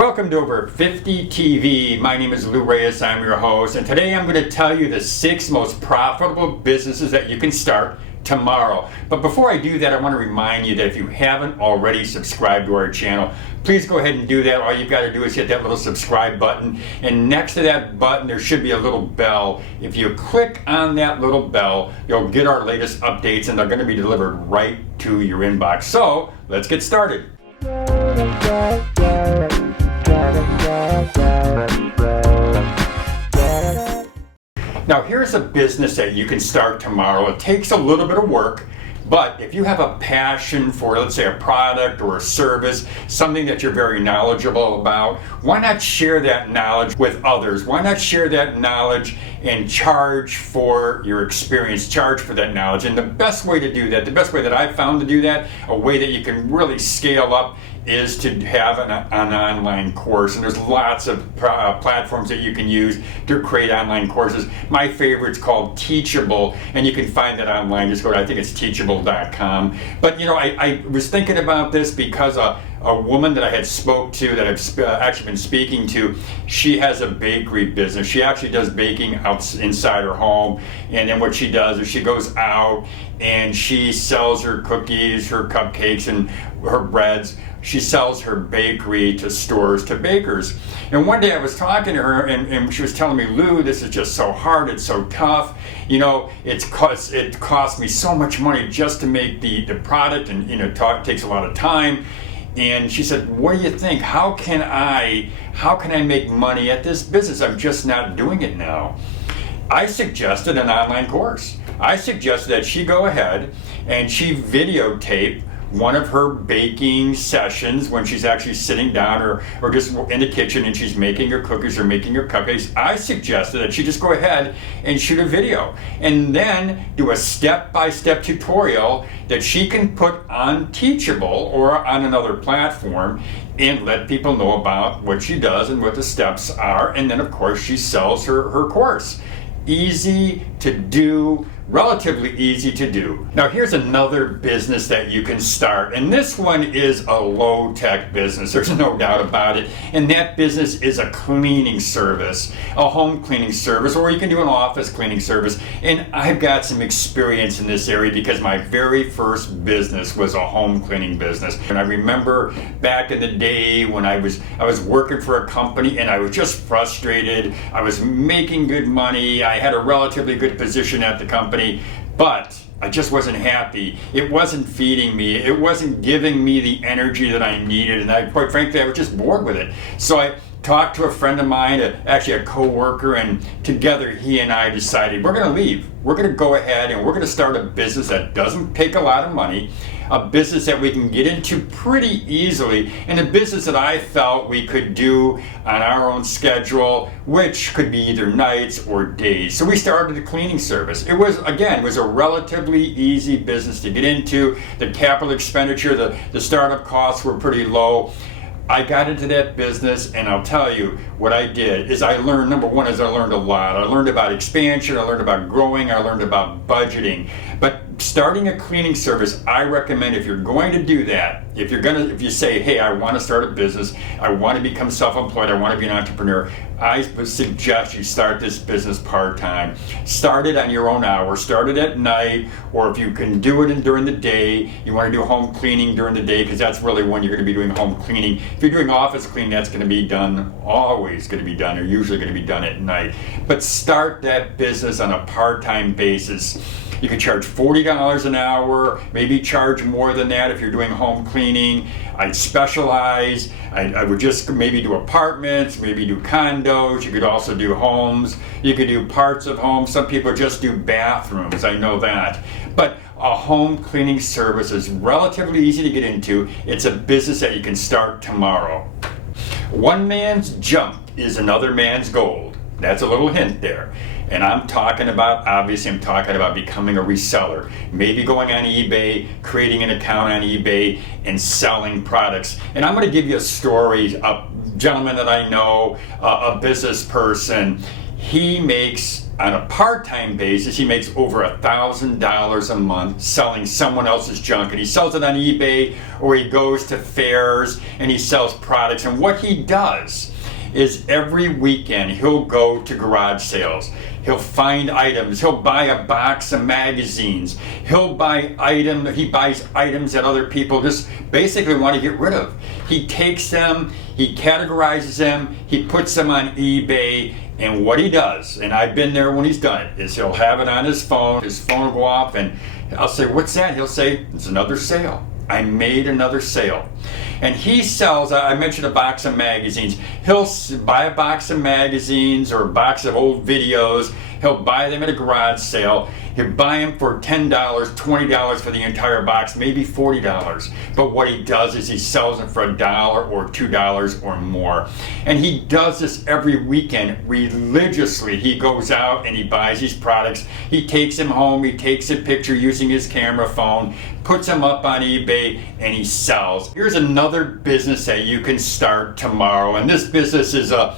Welcome to Over 50 TV. My name is Lou Reyes, I'm your host, and today I'm going to tell you the 6 most profitable businesses that you can start tomorrow. But before I do that, I want to remind you that if you haven't already subscribed to our channel, please go ahead and do that. All you've got to do is hit that little subscribe button, and next to that button there should be a little bell. If you click on that little bell, you'll get our latest updates, and they're going to be delivered right to your inbox. So let's get started. Now here's a business that you can start tomorrow. It takes a little bit of work, but if you have a passion for, let's say, a product or a service, something that you're very knowledgeable about, why not share that knowledge with others? Why not share that knowledge and charge for your experience, charge for that knowledge? And the best way to do that, the best way that I've found to do that, a way that you can really scale up, is to have an online course. And there's lots of platforms that you can use to create online courses. My favorite's called Teachable, and you can find that online. Just go to, I think it's teachable.com. But you know, I was thinking about this because a woman that I had spoke to, that I've actually been speaking to, she has a bakery business. She actually does baking inside her home, and then what she does is she goes out and she sells her cookies, her cupcakes, and her breads. She sells her bakery to stores, to bakers. And one day I was talking to her, and she was telling me, Lou, this is just so hard, it's so tough. You know, it costs me so much money just to make the product, and you know, it takes a lot of time. And she said, what do you think? How can I make money at this business? I'm just not doing it now. I suggested an online course. I suggested that she go ahead and she videotape one of her baking sessions when she's actually sitting down or just in the kitchen and she's making her cookies or making her cupcakes. I suggested that she just go ahead and shoot a video and then do a step-by-step tutorial that she can put on Teachable or on another platform and let people know about what she does and what the steps are. And then of course she sells her course. Easy to do, relatively easy to do. Now here's another business that you can start, and this one is a low-tech business, there's no doubt about it, and that business is a cleaning service, a home cleaning service, or you can do an office cleaning service. And I've got some experience in this area because my very first business was a home cleaning business. And I remember back in the day when I was working for a company and I was just frustrated. I was making good money, I had a relatively good position at the company, but I just wasn't happy. It wasn't feeding me. It wasn't giving me the energy that I needed, and quite frankly, I was just bored with it. So I talked to a friend of mine, actually a co-worker, and together he and I decided we're going to leave. We're going to go ahead and we're going to start a business that doesn't take a lot of money, a business that we can get into pretty easily, and a business that I felt we could do on our own schedule, which could be either nights or days. So we started a cleaning service. It was a relatively easy business to get into. The capital expenditure, the startup costs were pretty low. I got into that business, and I'll tell you what I did is I learned, number one is I learned a lot. I learned about expansion, I learned about growing, I learned about budgeting. But starting a cleaning service, I recommend, if you're going to do that, if you say, hey, I want to start a business, I want to become self-employed, I want to be an entrepreneur, I would suggest you start this business part-time. Start it on your own hours, start it at night, or if you can do it during the day, you want to do home cleaning during the day, because that's really when you're going to be doing home cleaning. If you're doing office cleaning, that's going to be done, always going to be done, or usually going to be done at night. But start that business on a part-time basis. You can charge $40 an hour, maybe charge more than that if you're doing home cleaning. I'd specialize. I would just maybe do apartments, maybe do condos. You could also do homes. You could do parts of homes. Some people just do bathrooms, I know that. But a home cleaning service is relatively easy to get into. It's a business that you can start tomorrow. One man's jump is another man's gold. That's a little hint there. And I'm talking about becoming a reseller. Maybe going on eBay, creating an account on eBay, and selling products. And I'm going to give you a story, a gentleman that I know, a business person. he makes, on a part-time basis, he makes over $1,000 a month selling someone else's junk, and he sells it on eBay, or he goes to fairs and he sells products. And what he does is every weekend he'll go to garage sales. He'll find items. He'll buy a box of magazines. He buys items that other people just basically want to get rid of. He takes them, he categorizes them, he puts them on eBay, and what he does, and I've been there when he's done it, is he'll have it on his phone will go off, and I'll say, "What's that?" He'll say, "It's another sale. I made another sale." And he sells, I mentioned a box of magazines. He'll buy a box of magazines or a box of old videos. He'll buy them at a garage sale. He'll buy them for $10, $20 for the entire box, maybe $40. But what he does is he sells them for $1 or $2 or more. And he does this every weekend religiously. He goes out and he buys these products. He takes them home. He takes a picture using his camera phone, puts them up on eBay, and he sells. Here's another business that you can start tomorrow. And this business is a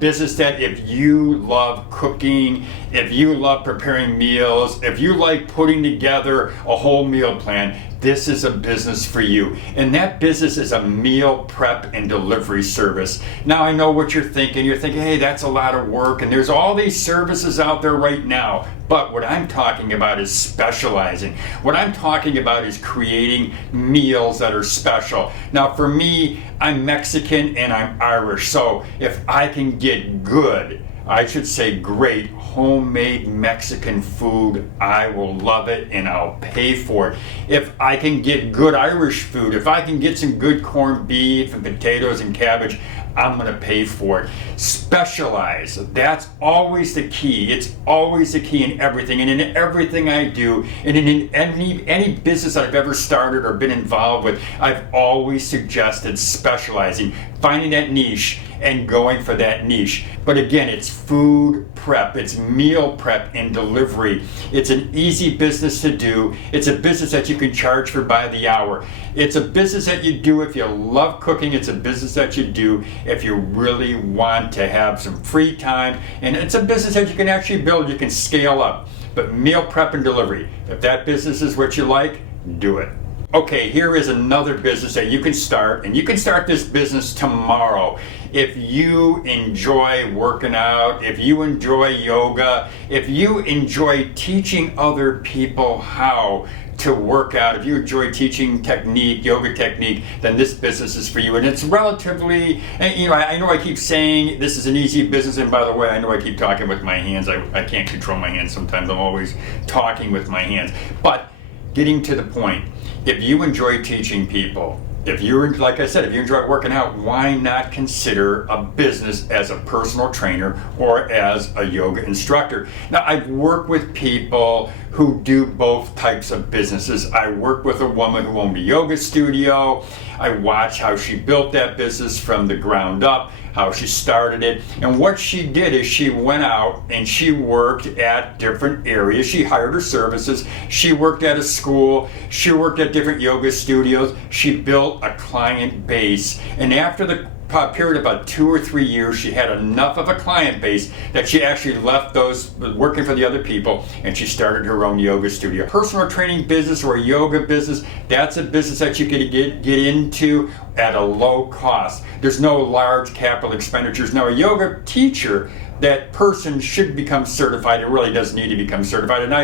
business that if you love cooking, if you love preparing meals, if you like putting together a whole meal plan, this is a business for you. And that business is a meal prep and delivery service. Now I know what you're thinking. You're thinking, hey, that's a lot of work, and there's all these services out there right now. But what I'm talking about is specializing. What I'm talking about is creating meals that are special. Now for me, I'm Mexican and I'm Irish. So if I can get good, I should say great, homemade Mexican food, I will love it and I'll pay for it. If I can get good Irish food, if I can get some good corned beef and potatoes and cabbage, I'm going to pay for it. Specialize. That's always the key. It's always the key in everything. And in everything I do, and in any business that I've ever started or been involved with, I've always suggested specializing, finding that niche and going for that niche. But again, it's food prep, it's meal prep and delivery. It's an easy business to do. It's a business that you can charge for by the hour. It's a business that you do if you love cooking. It's a business that you do if you really want to have some free time. And it's a business that you can actually build, you can scale up. But meal prep and delivery, if that business is what you like, do it. Okay, here is another business that you can start, and you can start this business tomorrow. If you enjoy working out, if you enjoy yoga, if you enjoy teaching other people how to work out, if you enjoy teaching technique, yoga technique, then this business is for you. And it's relatively, I know I keep saying this is an easy business, and by the way, I know I keep talking with my hands. I can't control my hands sometimes. I'm always talking with my hands. But getting to the point, if you enjoy teaching people, like I said, if you enjoy working out, why not consider a business as a personal trainer or as a yoga instructor? Now, I've worked with people who do both types of businesses. I worked with a woman who owned a yoga studio. I watched how she built that business from the ground up, how she started it. And what she did is she went out and she worked at different areas. She hired her services. She worked at a school. She worked at different yoga studios. She built a client base. And after the period of about 2 or 3 years, she had enough of a client base that she actually left those working for the other people and she started her own yoga studio. Personal training business or a yoga business, that's a business that you can get into at a low cost. There's no large capital expenditures. Now, a yoga teacher, that person should become certified. It really does need to become certified. And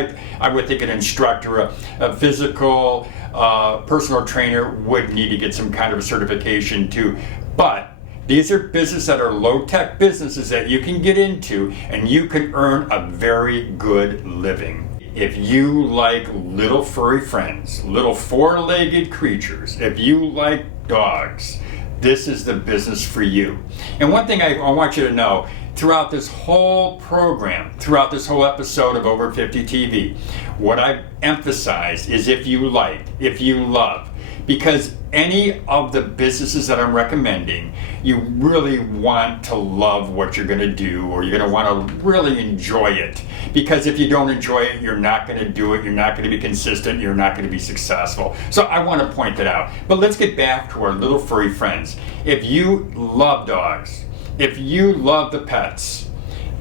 I would think an instructor, a physical personal trainer would need to get some kind of a certification too. But these are businesses that are low-tech businesses that you can get into and you can earn a very good living. If you like little furry friends, little four-legged creatures, if you like dogs, this is the business for you. And one thing I want you to know, throughout this whole program, throughout this whole episode of Over 50 TV, what I've emphasized is if you like, if you love, because any of the businesses that I'm recommending, you really want to love what you're going to do, or you're going to want to really enjoy it. Because if you don't enjoy it, you're not going to do it, you're not going to be consistent, you're not going to be successful. So I want to point that out. But let's get back to our little furry friends. If you love dogs, if you love the pets,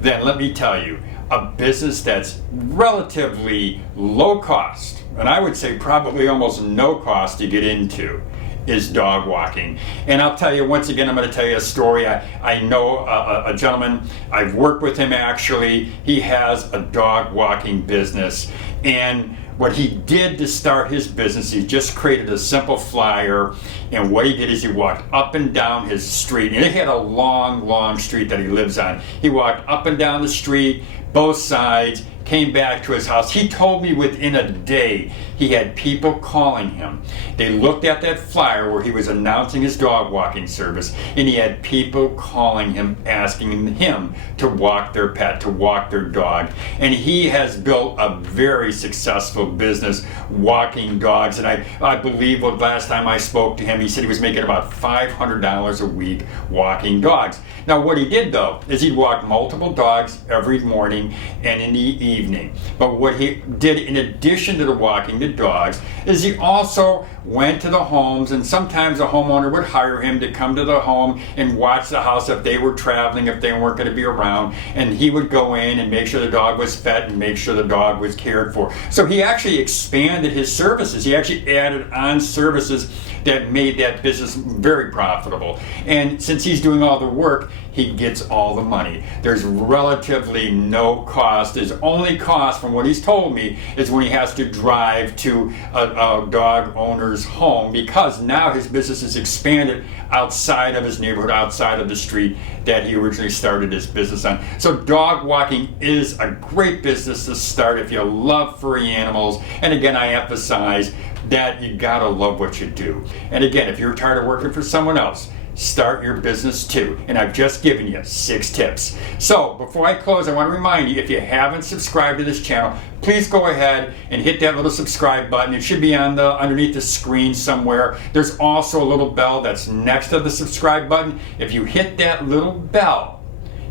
then let me tell you, a business that's relatively low cost, and I would say probably almost no cost to get into, is dog walking. And I'll tell you, once again, I'm going to tell you a story. I know a gentleman, I've worked with him actually. He has a dog walking business, and what he did to start his business, he just created a simple flyer, and what he did is he walked up and down his street, and he had a long street that he lives on. He walked up and down the street, both sides, came back to his house. He told me within a day he had people calling him. They looked at that flyer where he was announcing his dog walking service, and he had people calling him, asking him to walk their pet, to walk their dog. And he has built a very successful business walking dogs. And I believe the last time I spoke to him, he said he was making about $500 a week walking dogs. Now what he did though, is he'd walk multiple dogs every morning and in the evening. But what he did in addition to the walking the dogs is he also went to the homes, and sometimes a homeowner would hire him to come to the home and watch the house if they were traveling, if they weren't going to be around, and he would go in and make sure the dog was fed and make sure the dog was cared for. So he actually expanded his services. He actually added on services that made that business very profitable. And since he's doing all the work, he gets all the money. There's relatively no cost. His only cost, from what he's told me, is when he has to drive to a dog owner's home, because now his business is expanded outside of his neighborhood, outside of the street that he originally started his business on. So dog walking is a great business to start if you love furry animals. And again, I emphasize that you gotta love what you do. And again, if you're tired of working for someone else, start your business too. And I've just given you 6 tips. So before I close, I want to remind you, if you haven't subscribed to this channel, please go ahead and hit that little subscribe button. It should be on underneath the screen somewhere. There's also a little bell that's next to the subscribe button. If you hit that little bell,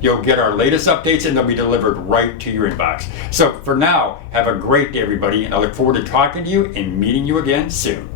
you'll get our latest updates, and they'll be delivered right to your inbox. So for now, have a great day, everybody, and I look forward to talking to you and meeting you again soon.